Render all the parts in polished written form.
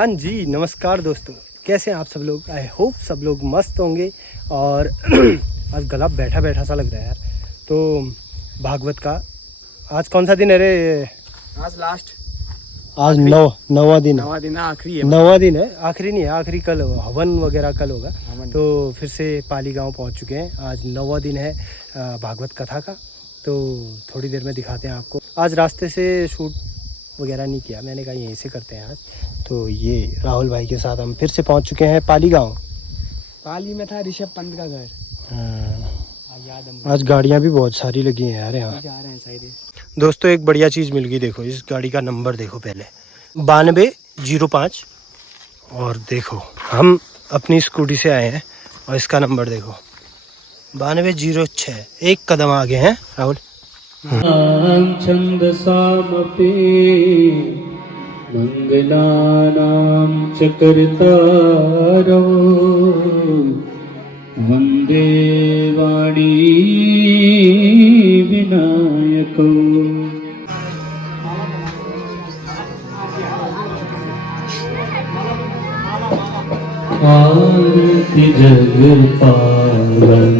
हाँ जी, नमस्कार दोस्तों, कैसे हैं आप सब लोग। आई होप सब लोग मस्त होंगे। और आज गला बैठा बैठा सा लग रहा है यार। तो भागवत का आज कौन सा दिन है रे? आज लास्ट, आज नवा दिन आखिरी है। नवा दिन है, आखिरी नहीं है। आखिरी कल होगा, हवन वगैरह कल होगा। हवन। तो फिर से पाली गांव पहुंच चुके हैं। आज नवा दिन है भागवत कथा का। तो थोड़ी देर में दिखाते हैं आपको। आज रास्ते से शूट वगैरह नहीं किया, मैंने कहा यहीं से करते हैं आज। तो ये राहुल भाई के साथ हम फिर से पहुंच चुके हैं पाली गांव। पाली में था ऋषभ पंत का घर। याद है। आज गाड़ियां भी बहुत सारी लगी हैं यार यहाँ। जा रहे हैं शायद। दोस्तों एक बढ़िया चीज़ मिल गई, देखो इस गाड़ी का नंबर देखो पहले 9205। और देखो हम अपनी स्कूटी से आए हैं और इसका नंबर देखो 9206। एक कदम आगे हैं राहुल। छन्दसामपि मङ्गलानां चकर्तारौ वन्दे वाणी विनायकौ। आरती जग पावन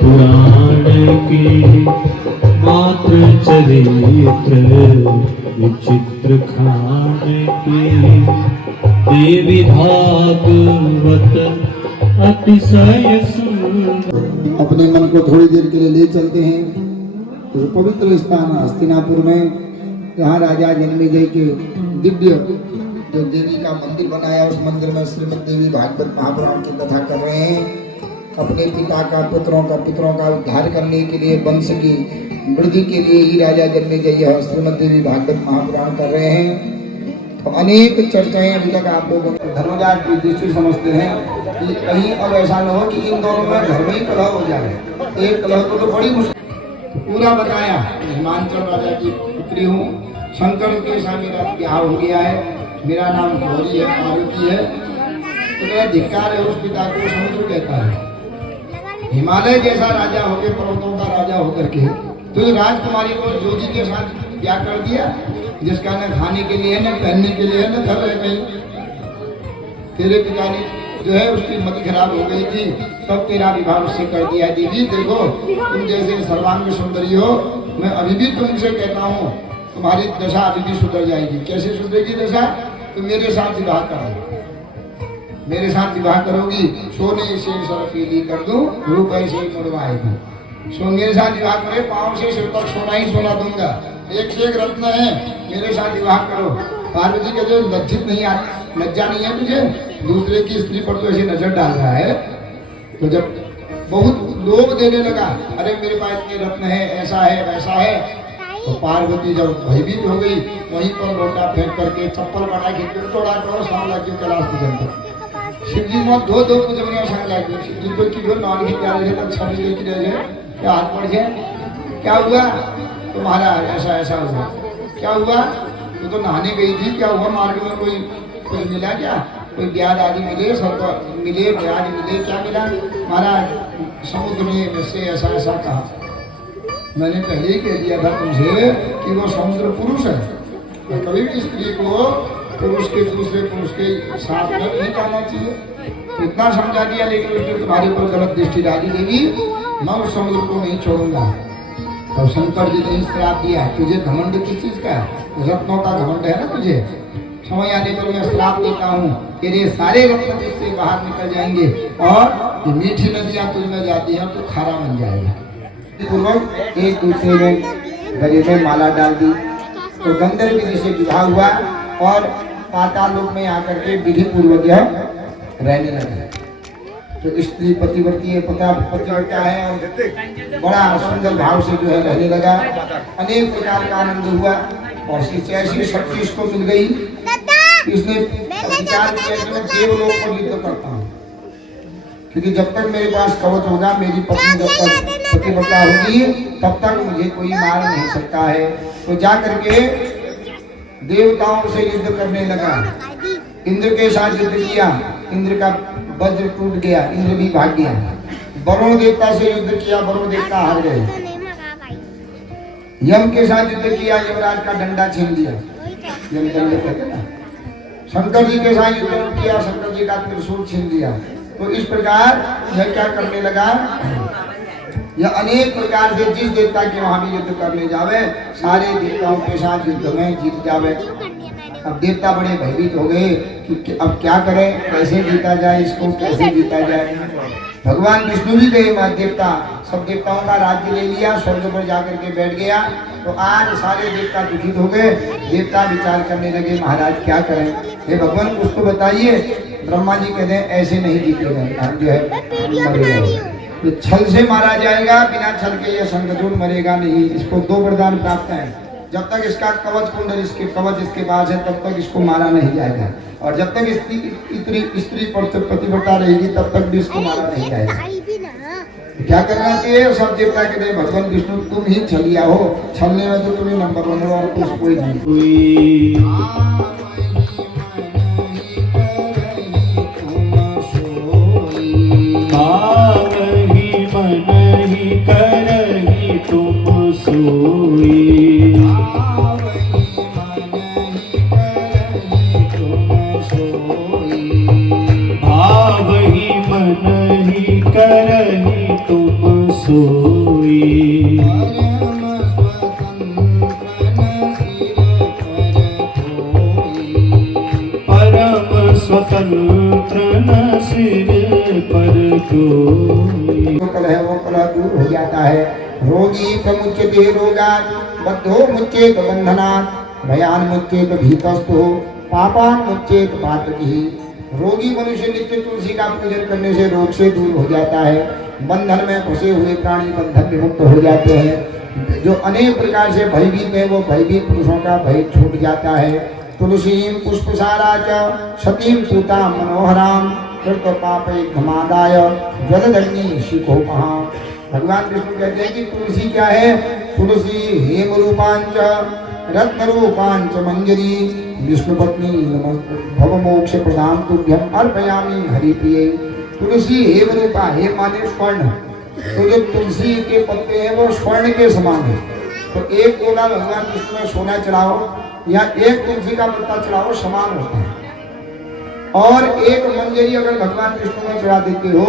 पुराण की मात्र चरित्र विचित्र खान की देवी भागवत अतिशय सुंदर। अपने मन को थोड़ी देर के लिए ले चलते हैं तो पवित्र स्थान हस्तिनापुर में, जहाँ राजा जन्मेजय के दिव्य जो देवी का मंदिर बनाया, उस मंदिर में श्रीमद देवी भागवत महापुराण की कथा कर रहे हैं। अपने पिता का पितरों का उद्धार करने के लिए, वंश की वृद्धि के लिए ही राजा जन्मेजय यह श्रीमद देवी भागवत महापुराण कर रहे हैं। तो अनेक चर्चाएं अभी तक आप लोग धर्मराज की दृष्टि समझते हैं कि कहीं अब ऐसा न हो कि इन दोनों में घर में ही कलह हो जाए। एक कलह को तो बड़ी मुश्किल पूरा बताया। हिमांचल राजा की पुत्री हूँ, शंकर के साथ मेरा ब्याह हो गया है, मेरा नाम गौरी है, पार्वती है। तो मेरा धिक्कार है उस पिता को, समुद्र कहता है। हिमालय जैसा राजा होके, पर्वतों का राजा होकर के तो राजकुमारी को जोगी के साथ ब्याह कर दिया, जिसका न खाने के लिए, न पहनने के लिए, न घर है कहीं। तेरे पिता ने जो है उसकी मति खराब हो गई थी, तब तेरा विवाह उससे कर दिया। दीदी देखो, तुम जैसे सर्वांग सुंदरी हो, मैं अभी भी तुमसे कहता हूँ तुम्हारी दशा अभी भी सुधर जाएगी। कैसे सुधरेगी दशा? तो मेरे साथ विवाह करो, मेरे साथ विवाह करोगी, सोने से सरपीली कर दूं, रूप ऐसे ही मुड़वाएगी। सो मेरे साथ विवाह करे, पाँव से सिर तक सोना ही सोना दूंगा, एक से एक रत्न है, मेरे साथ विवाह करो। पार्वती कहते लज्जित नहीं, लज्जा नहीं है तुझे? दूसरे की स्त्री पर तो ऐसी नजर डाल रहा है। तो जब बहुत लोग देने लगा, अरे मेरे पास इतने रत्न है, ऐसा है वैसा है, तो पार्वती जब भयभीत हो गई, वहीं पर लोटा फेंक करके चप्पल बना के तोड़ा सांग लग गई कैलाश के जंगल। शिव जी मत धो कुछ बनिया सांग लग गई। शिव जी को की जो नान की प्यारे थे तब छवि लेके रह गए, क्या हाथ पड़ गया, क्या हुआ तुम्हारा? ऐसा हुआ। क्या हुआ? तू तो नहाने गई थी, क्या हुआ? मार्ग में कोई कुछ मिला क्या? कोई ब्याज आदि मिले, सब मिले, ब्याज मिले, क्या मिला? महाराज समुद्र में से ऐसा कहा। मैंने पहले ही कह दिया था तुमसे कि वो समुद्र पुरुष है, तो कभी भी स्त्री को पुरुष के दूसरे पुरुष के साथ में नहीं जाना चाहिए। तो इतना समझा दिया, लेकिन उसने तुम्हारे पर गलत दृष्टि डाली। देवी मैं उस समुद्र को नहीं छोड़ूंगा। तब शंकर जी ने श्राप दिया, तुझे घमंड किस चीज का? रत्नों का घमंड है ना तुझे। समय आने पर मैं श्राप देता हूँ, तेरे सारे रत्न जिससे बाहर निकल जाएंगे और ये मीठी नदियाँ तुझमें जाती हैं तो खारा बन जाएगा। पूर्वक एक दूसरे में गले में माला डाल दी, तो गंधर्व जी से विवाह हुआ और पाताल लोक में आकर के विधि पूर्वक यह रहने लगा। तो स्त्री पतिव्रती है, पतिव्रता है और बड़ा सुंदर भाव से जो है रहने लगा। अनेक प्रकार का आनंद हुआ और ऐसी शक्ति इसको मिल गई, इसने विचार किया कि मैं देवलोक पर युद्ध करता हूँ, क्योंकि जब तक मेरे पास कवच होगा, मेरी पत्नी जब तक पतिव्रता होगी, तब तक मुझे कोई मार नहीं सकता है। तो जा करके देवताओं से युद्ध करने लगा। इंद्र के साथ युद्ध किया, इंद्र का वज्र टूट गया, इंद्र भी भाग गया। वरुण देवता से युद्ध किया, वरुण देवता हार गए। यम के साथ युद्ध किया, यमराज का डंडा छीन लिया। यम दंड कहते ना, शंकर जी के साथ युद्ध किया, शंकर जी का त्रिशूल छीन लिया। तो इस प्रकार यह क्या करने लगा, यह अनेक प्रकार से जिस देवता के वहां भी युद्ध करने जावे, सारे देवताओं के साथ युद्ध में जीत जावे। अब देवता बड़े भयभीत हो गए कि अब क्या करें, कैसे जीता जाए, इसको कैसे जीता जाए। भगवान विष्णु भी गए, देवता सब देवताओं का राज्य ले लिया, स्वर्ग पर जाकर के बैठ गया। तो आज सारे देवता दुखित हो गए। देवता विचार करने लगे, महाराज क्या करें, हे भगवान कुछ तो बताइए। ब्रह्मा जी कहते हैं ऐसे नहीं जीतेगा, हम जो है मरेगा, तो छल से मारा जाएगा, बिना छल के ये शंखचूड़ मरेगा नहीं। इसको 2 वरदान प्राप्त है, जब तक इसका कवच कुंडल इसके कवच इसके पास है तब तक इसको मारा नहीं जाएगा, और जब तक स्त्री प्रतिव्रता रहेगी तब तक भी इसको मारा नहीं जाएगा। क्या करना चाहिए, सब देवता के लिए भगवान विष्णु तुम ही छलिया हो, छलने में तो तुम्हें नंबर 1 हो और कुछ कोई नहीं। आवहि मन ही करहि तुम सोई, आवहि मन ही करहि तुम सोई। परम स्वतंत्र न सिर पर कोई। कलह वो कलह दूर हो जाता है। रोगी प्रमुच्यते रोगात्, बद्धो मुच्येत बंधनात्, भयान मुच्येत भीतस्थो, पापान मुच्येत पातकी। रोगी मनुष्य नित्य तुलसी का पूजन करने से रोग से दूर हो जाता है। बंधन में फंसे हुए प्राणी बंधन विमुक्त हो जाते हैं। जो अनेक प्रकार से भयभीत है वो भयभीत पुरुषों का भय छूट जाता है। तुलसीम पुष्पसारा च सतीम पूता मनोहराम, कृत पापे घमादाय जलधग्नि शिखो महा। भगवान विष्णु कहते हैं कि तुलसी क्या है, तुलसी हेम रूपांच रत्न रूपांच मंजरी, विष्णु पत्नी भव मोक्ष प्रदान तुभ्यम अर्पयामि हरि प्रिय। तुलसी हेम रूपा, हेम माने स्वर्ण, तो जो तुलसी के पत्ते हैं वो स्वर्ण के समान है। तो एक गोला भगवान विष्णु में सोना चढ़ाओ या एक तुलसी का पत्ता चढ़ाओ समान होता है। और एक मंजरी अगर भगवान विष्णु में चढ़ा देते हो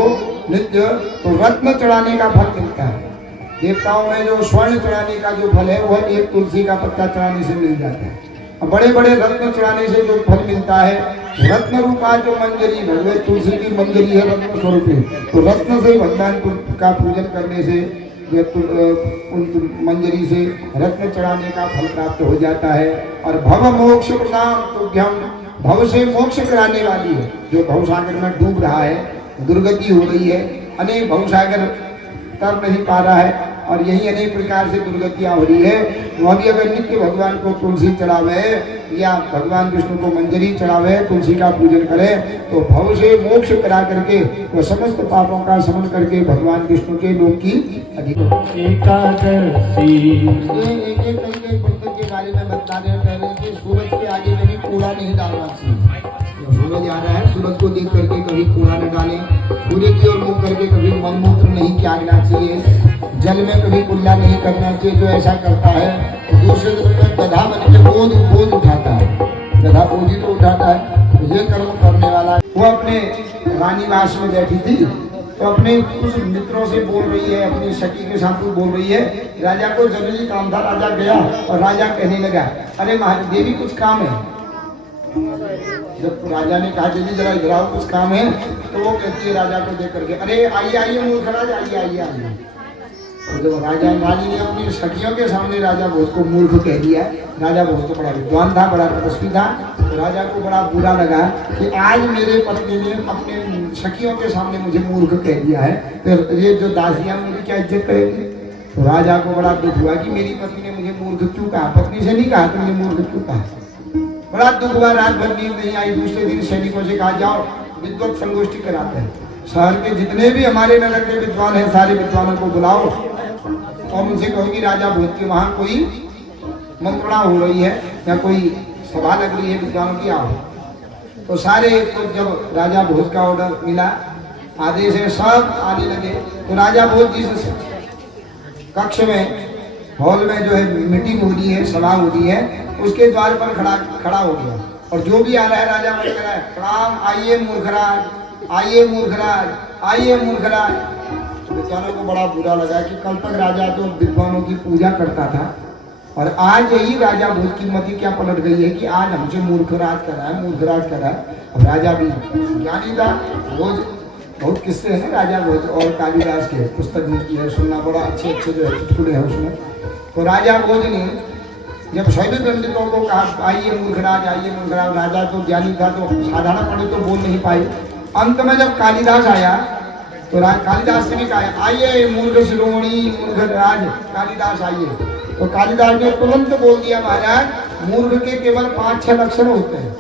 नित्य तो रत्न चढ़ाने का फल मिलता है। देवताओं में जो स्वर्ण चढ़ाने का जो फल है वह एक तुलसी का पत्ता चढ़ाने से मिल जाता है। बड़े बड़े रत्न चढ़ाने से जो फल मिलता है, रत्न रूपा जो मंजरी, भगवत तुलसी की मंजरी है रत्न स्वरूप, तो रत्न से भगवान का पूजन करने से मंजरी से रत्न चढ़ाने का फल प्राप्त हो जाता है। और भव मोक्ष प्रदान तुभ्यम, भव से मोक्ष कराने वाली है। जो भवसागर में डूब रहा है, दुर्गति हो रही है, अनेक भवसागर तर नहीं पा रहा है और यही अनेक प्रकार से दुर्गतियां हो रही है, वह भी अगर नित्य भगवान को तुलसी चढ़ावे या भगवान विष्णु को मंजरी चढ़ावे, तुलसी का पूजन करे तो भव से मोक्ष करा करके वह समस्त पापों का शमन करके भगवान विष्णु के लोक की एकादशी। के बारे में बता रहे हैं कि सूरज के आगे कभी कूड़ा नहीं डालना चाहिए। सूरज आ रहा है, सूरज को देख करके कभी कूड़ा न डालें, सूर्य की ओर मुख करके कभी मलमूत्र नहीं त्यागना चाहिए, जल में कभी कुल्ला नहीं करना चाहिए। जो ऐसा करता है तो दूसरे दिन में गधा बन के बोझ उठाता है, गधा बोझ ही तो उठाता है। तो ये कर्म करने वाला वो अपने रानीवास में बैठी थी तो अपने कुछ मित्रों से बोल रही है, अपनी सखी के साथ बोल रही है। राजा को जरूरी काम था, राजा गया और राजा कहने लगा, अरे महादेवी कुछ काम है। जब राजा ने कहा देवी जरा इधर आओ कुछ काम है, तो वो कहती है राजा को देख करके, अरे आइए आइए मूर्ख राज, आइए आइए आइए। तो जब रानी ने अपनी सखियों के सामने राजा भोज को मूर्ख कह दिया, राजा भोज तो बड़ा विद्वान था, बड़ा तपस्वी था, तो राजा को बड़ा बुरा लगा कि आज मेरे पत्नी ने अपने सखियों के सामने मुझे मूर्ख कह दिया है, तो ये जो दासियां मेरी क्या इज्जत करेंगी। तो राजा को बड़ा दुख हुआ कि मेरी पत्नी ने मुझे मूर्ख क्यों कहा, पत्नी से नहीं कहा तुमने मूर्ख क्यों कहा। बड़ा दुख हुआ, रात भर नींद नहीं आई। दूसरे दिन सैनिकों से कहा जाओ विद्वत संगोष्ठी कराते हैं, शहर के जितने भी हमारे नगर के विद्वान हैं सारे विद्वानों को बुलाओ और उनसे कहो कि राजा भोज के वहां कोई मंत्रणा हो रही है या कोई सभा लग रही है विद्वानों की, आओ। तो सारे तो जब राजा भोज का ऑर्डर मिला, आदेश है, सब आने लगे। तो राजा भोज जिस कक्ष में हॉल में जो है मीटिंग हो रही है, सभा हो रही है, उसके द्वार पर खड़ा हो गया और जो भी आ रहा है राजा बन कर है, प्रणाम, आइए मूर्खराज, आइए मूर्खराज, आइए मूर्खराज। विद्वानों को बड़ा बुरा लगा कि कल तक राजा तो विद्वानों की पूजा करता था और आज यही राजा भोज की मति क्या पलट गई है कि आज हमसे मूर्खराज कर रहा है, मूर्खराज कर रहा है। अब राजा भी ज्ञानी था। भोज बहुत किस्से हैं राजा भोज और कालिदास के, पुस्तक में की है, सुनना बड़ा अच्छे अच्छे जो है चुटकुले हैं उसमें। तो राजा भोज ने जब सभी पंडितों को कहा आइए मूर्खराज, आइए मूर्खराज, राजा तो ज्ञानी था तो साधारण पंडित तो बोल नहीं पाए। अंत में जब कालिदास आया तो कालिदास से भी कहा आइए मूर्ख शिरोमणि मूर्खराज, कालिदास आइए। तो कालिदास ने तुरंत बोल दिया महाराज मूर्ख के केवल 5-6 लक्षण होते हैं,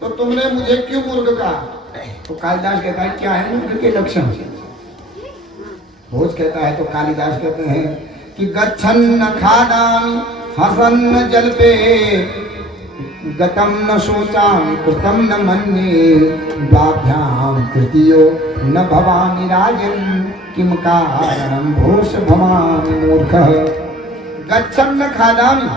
तो तुमने मुझे क्यों मूर्ख कहा? तो कालिदास कहता है क्या है मूर्ख के लक्षण? भोज कहता है तो कालिदास कहते हैं कि गच्छन्न खादामि हसन्न जल्पे गतम न सोचामि कृतम न मन्ये द्वाभ्याम तृतीयो न भवामि राजन् किम कारणं भोष भवामि मूर्खः। गच्छन्न खादामि,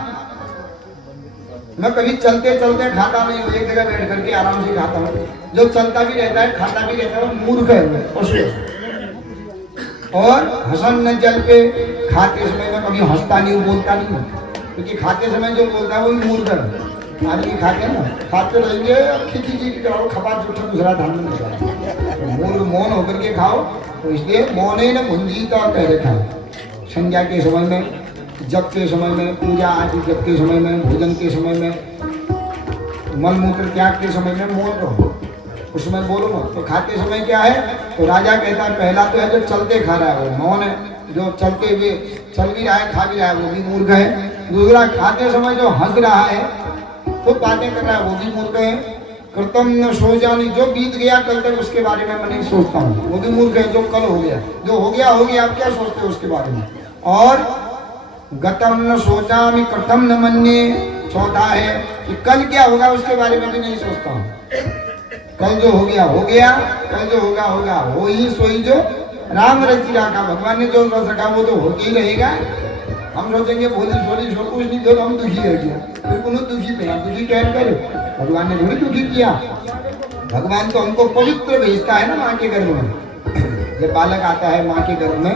मैं कभी चलते चलते खाता नहीं हूँ, एक जगह बैठ करके आराम से खाता हूँ। जो चलता भी रहता है खाता भी रहता है वो मूर्ख है। और हसन जल पे, खाते समय में कभी हंसता नहीं हूँ, बोलता नहीं हूँ, क्योंकि खाते समय जो बोलता है वो मूर्ख है। आदमी खाते ना, खाते रहेंगे खिची खिची कराओ, खपा चुट्ठा दूसरा ध्यान में नहीं जाए। मूर्ख मौन होकर के खाओ, तो इसलिए मौने न भुंजीता कह रखा है। संध्या के समय में, जप के समय में, पूजा आदि जप के समय में, भोजन के समय में, मल मूत्र त्याग के समय में मौन रहो, उसमें बोलो मत। तो खाते समय क्या है? तो राजा कहता है पहला तो है जो चलते खा रहा है वो मौन है, जो चलते हुए चल भी रहा है खा भी रहा है वो भी मूर्ख है। दूसरा खाते समय जो हंस रहा है खूब बातें कर रहा है वो भी मूर्ख है। कृतम न सो जानी, जो बीत गया कल तक उसके बारे में मैं नहीं सोचता हूँ, वो भी मूर्ख है। जो कल हो गया, जो हो गया हो गया, आप क्या सोचते हो उसके बारे में। और गतम न सोचामि कृतम न मन्ये, चौथा है कि कल क्या होगा उसके बारे में भी नहीं सोचता हूँ। कल जो हो गया हो गया, कल जो होगा होगा, हो ही सोई जो राम रचि राखा। भगवान ने जो रच रखा वो तो होते ही रहेगा। हम सोचेंगे भोली छोली सब कुछ नहीं, तो हम दुखी है क्या? फिर कोनो दुखी पे हम दुखी क्या करे? भगवान ने थोड़ी दुखी किया। भगवान तो हमको पवित्र भेजता है ना माँ के गर्भ में। जब बालक आता है माँ के गर्भ में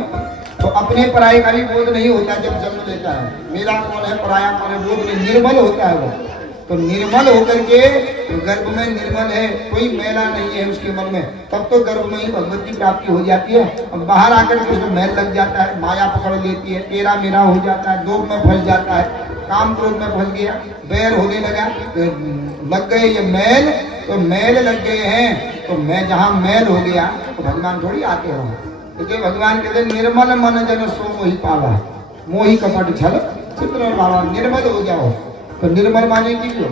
तो अपने पराये का भी बोध नहीं होता। जब जन्म लेता है मेरा कौन है पराया कौन है बोध नहीं, निर्मल होता है वो। तो निर्मल होकर के गर्भ में निर्मल है, कोई मैला नहीं है उसके मन में, तब तो गर्भ में ही भगवत की प्राप्ति हो जाती है। अब बाहर आकर के उसमें मैल लग जाता है, माया पकड़ लेती है, तेरा मेरा हो जाता है, लोभ में फंस जाता है, काम क्रोध में फंस गया, बैर होने लगा, तो लग गए ये मैल, तो मैल लग गए हैं। तो मैं जहाँ मैल हो गया तो भगवान थोड़ी आते हो, क्योंकि भगवान कहते निर्मल मन जन सो मोहि पावा, मोहि कपट छल चित्र बाबा, निर्मल हो जाओ। तो निर्मल माने की क्यों?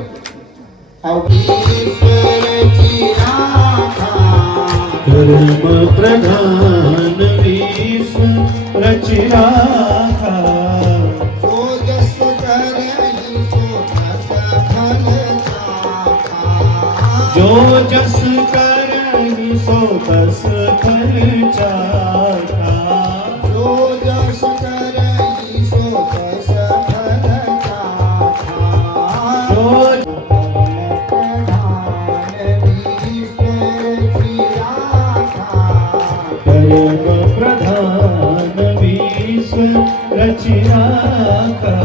कर्म प्रधान विष रचि राखा, जो जस करहि सो तस फल चाखा, जो जस करहि सो तस फल चाखा, जो जस करहि सो तस फल चाखा, जो कर्म प्रधान विष रचि राखा,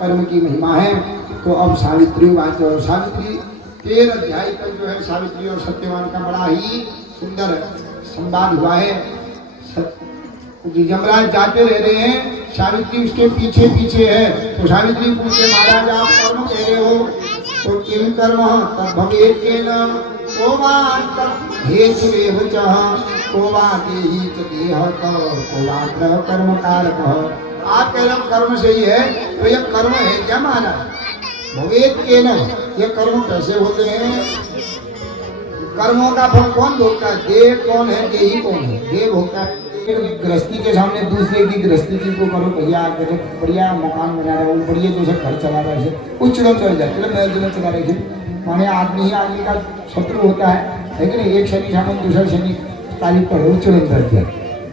कर्म की महिमा है। तो अब सावित्री बात, और सावित्री 13 अध्याय तक जो है सावित्री और सत्यवान का बड़ा ही सुंदर संवाद हुआ है। यमराज जाते रह रहे हैं, सावित्री उसके पीछे पीछे है। तो सावित्री पूछे महाराज आप कर्म कह रहे हो तो किम कर्म तब भवेत केन कोवान तब हेतु रेव चह कोवादेहि च देह कोवाग्रह कर्म कारक। आप कह रहे हो कर्म सही है, तो यह कर्म है क्या महाराज? भवेत केन, ये कर्म कैसे होते हैं? कर्मों का फल कौन भोगता है? देह कौन है? देही कौन है? देह भोगता है। गृहस्थी के सामने दूसरे की गृहस्थी की को करो, भैया बढ़िया मकान बना रहा है, वो बढ़िया दूसरा घर चला रहा है, कुछ चुनम चल जाए, चलो मैं चुनम चला रही थी। माने आदमी ही आदमी का शत्रु होता है कि नहीं? एक शनि सामने दूसरा शनि तारीफ पढ़े वो चुनम कर दिया,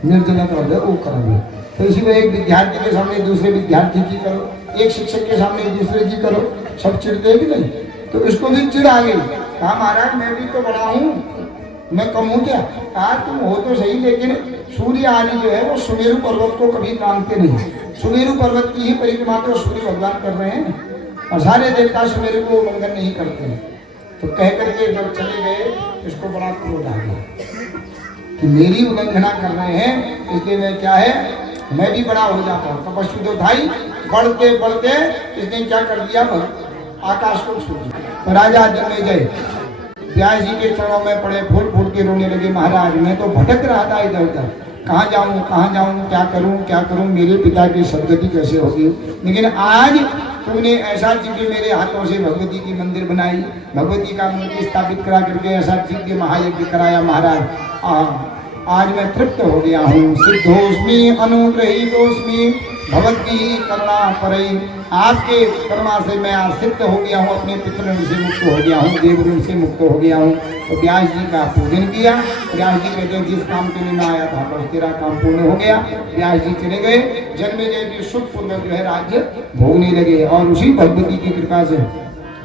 निर्जला कर दिया वो करेंगे। तो इसी में एक विद्यार्थी के सामने दूसरे विद्यार्थी की करो, एक शिक्षक के सामने दूसरे की करो, सब चिढ़ते भी नहीं। तो इसको भी चिढ़ आ गई। कहा महाराज मैं भी तो बड़ा हूँ, मैं कम हूँ क्या? कहा तुम हो तो सही, लेकिन सूर्य आदि जो है वो सुमेरु पर्वत को कभी मानते नहीं। सुमेरु पर्वत की ही परिक्रमा तो सूर्य भगवान कर रहे हैं और सारे देवता सुमेरु को उल्लंघन नहीं करते हैं। तो कह करके जब चले गए इसको बड़ा क्रोध आ गया कि मेरी उल्लंघना कर रहे हैं, इसलिए मैं क्या है, मैं भी बड़ा हो जाता हूँ। तपस्वी तो भाई बढ़ते बढ़ते इसने क्या कर दिया, आकाश को छू दिया। तो राजा जन्मेजय व्यास जी के चरणों में पड़े, फूल फूल के रोने लगे। महाराज मैं तो भटक रहा था इधर उधर, कहाँ जाऊँ, क्या करूँ, मेरे पिता की सदगति कैसे होगी। लेकिन आज तूने ऐसा दिव्य मेरे हाथों से भगवती की मंदिर बनाई, भगवती का मूर्ति स्थापित करा करके ऐसा दिव्य महायज्ञ कराया। महाराज आज मैं तृप्त हो गया हूँ। सिद्धोस्मि अनुग्रहीतोस्मि भगवती करुणा परई। आपके करुणा से मैं आज सिद्ध हो गया हूँ, अपने पितृ ऋण से मुक्त हो गया हूँ, देव ऋण से मुक्त हो गया हूँ। तो व्यास जी का पूजन किया। व्यास जी कहते हैं जिस काम के लिए मैं आया था बस तेरा काम पूर्ण हो गया। व्यास जी चले गए, जन्मेजय की सुख पूर्वक जो है राज्य भोगने लगे। और उसी भगवती की कृपा से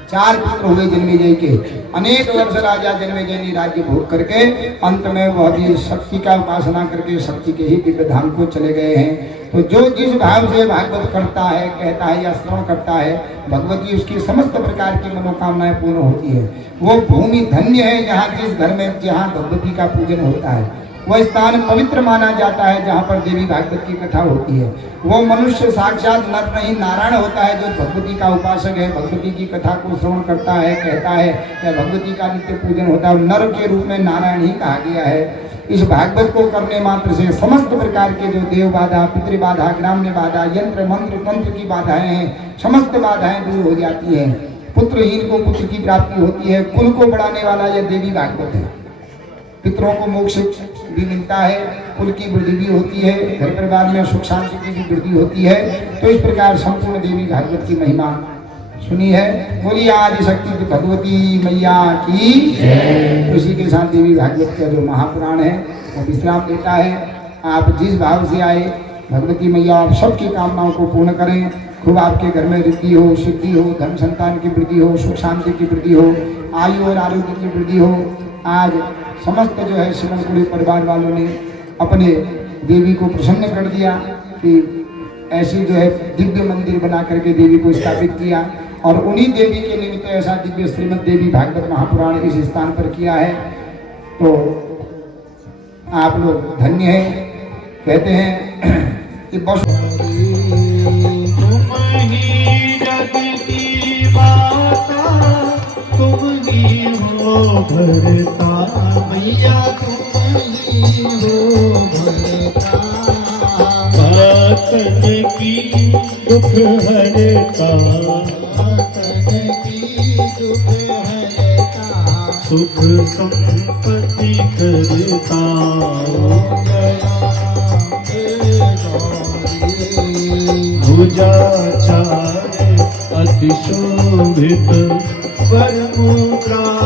4 पुत्र हुए जन्मेजय के। अनेक वर्ष राजा जन्मेजय ने राज्य भोग करके अंत में वह भी शक्ति का उपासना करके शक्ति के ही दिव्य धाम को चले गए हैं। तो जो जिस भाव से भागवत करता है, कहता है या श्रवण करता है, भगवती उसकी समस्त प्रकार की मनोकामनाएं पूर्ण होती है। वो भूमि धन्य है जहाँ जिस घर में जहाँ भगवती का पूजन होता है। वह स्थान पवित्र माना जाता है जहाँ पर देवी भागवत की कथा होती है। वो मनुष्य साक्षात नर नहीं नारायण होता है जो भगवती का उपासक है, भगवती की कथा को श्रवण करता है, कहता है या भगवती का नित्य पूजन होता है। नर के रूप में नारायण ही कहा गया है। इस भागवत को करने मात्र से समस्त प्रकार के जो देव बाधा, पितृ बाधा, ग्राम्य बाधा, यंत्र मंत्र तंत्र की बाधाएं हैं, समस्त बाधाएं दूर हो जाती हैं। पुत्रहीन को पुत्र की प्राप्ति होती है। कुल को बढ़ाने वाला यह देवी भागवत है। पितरों को मोक्ष भी मिलता है, कुल की वृद्धि भी होती है, घर परिवार में सुख शांति की भी वृद्धि होती है। तो इस प्रकार संपूर्ण देवी भागवत की महिमा सुनी है। बोलिए आदि शक्ति भगवती मैया की। उसी के साथ देवी भागवत का जो महापुराण है वो विश्राम लेता है। आप जिस भाव से आए, भगवती मैया आप सबकी कामनाओं को पूर्ण करें। खूब आपके घर में रिद्धि हो, सिद्धि हो, धन संतान की वृद्धि हो, सुख शांति की वृद्धि हो, आयु और आरोग्य की वृद्धि हो। आज समस्त जो है शिवनपुरी परिवार वालों ने अपने देवी को प्रसन्न कर दिया कि ऐसी जो है दिव्य मंदिर बना करके देवी को स्थापित किया। और उन्हीं देवी के निमित्त ऐसा दिव्य श्रीमद देवी भागवत महापुराण इस स्थान पर किया है। तो आप लोग धन्य हैं। कहते हैं कि बस भरता मैया तुम ही हो भरता, भक्तन की दुख हरता, भक्तन की दुख हरता, सुख संपत्ति करता, भुजा चार अतिशोभित परमुद्राधारी।